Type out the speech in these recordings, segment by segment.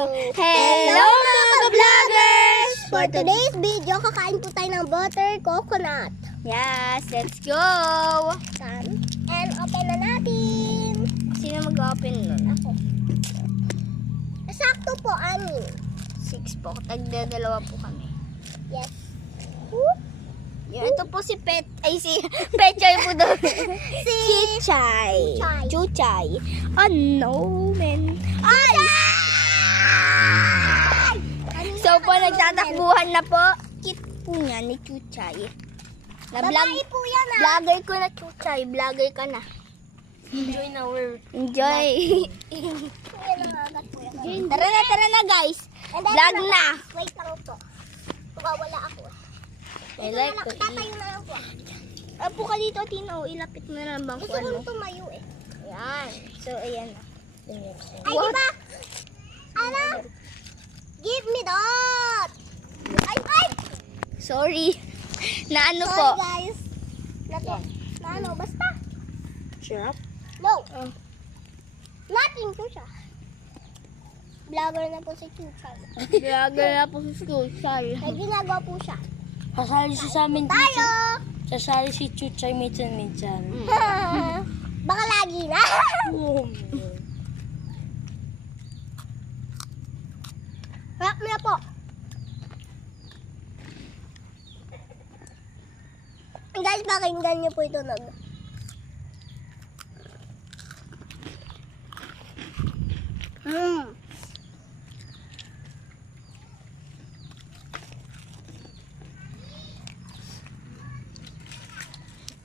Hello mga vloggers! For today's video, kakain po tayo ng butter coconut. Yes, let's go! And open na natin. Sino mag-open nun? Ako. Sakto po, 6 po. Tagdadalawa po kami. Yes. Yan, ito po si Pet. Ay, si Petchay po doon. Si Chichay. Chuchay. Chuchay. Oh no, man. Ay! So po, nagtatakbuhan na po. Kit po niya ni Chuchay. Babae po yan Vlogger ko na, Chuchay. Vlogger ka na. Enjoy na Enjoy. Tara na guys. Vlog na. Wait lang po. Wala ako. I like to Tatayo eat. na lang po. Apo ka dito, Tino. Ilapit mo na lang bang Gusto kung ko ano. nung tumayo eh. Yan. So, ayan na. Ay, di ba? Ano? Give me that! Ay! Sorry. Na ano Sorry po? guys. Na ano, basta. Sure. No. Nothing po siya. Vlogger na po si Chuchay. Vlogger na po sa school. Sorry. May ginagawa po siya. Kasali siya sa amin Tayo! dito. Sasali si Chuchay minsan-minsan. Baka lagi na. Harap na po. Guys, pakinggan niyo po ito nag.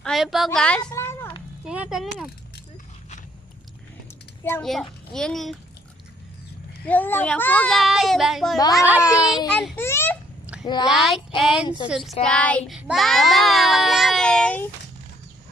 Ayun po guys. Plano. Sinatalo na. Lang po. Yun. Yun lang Yun po. po, guys. Thanks for Bye. watching. And please Like and subscribe. Bye.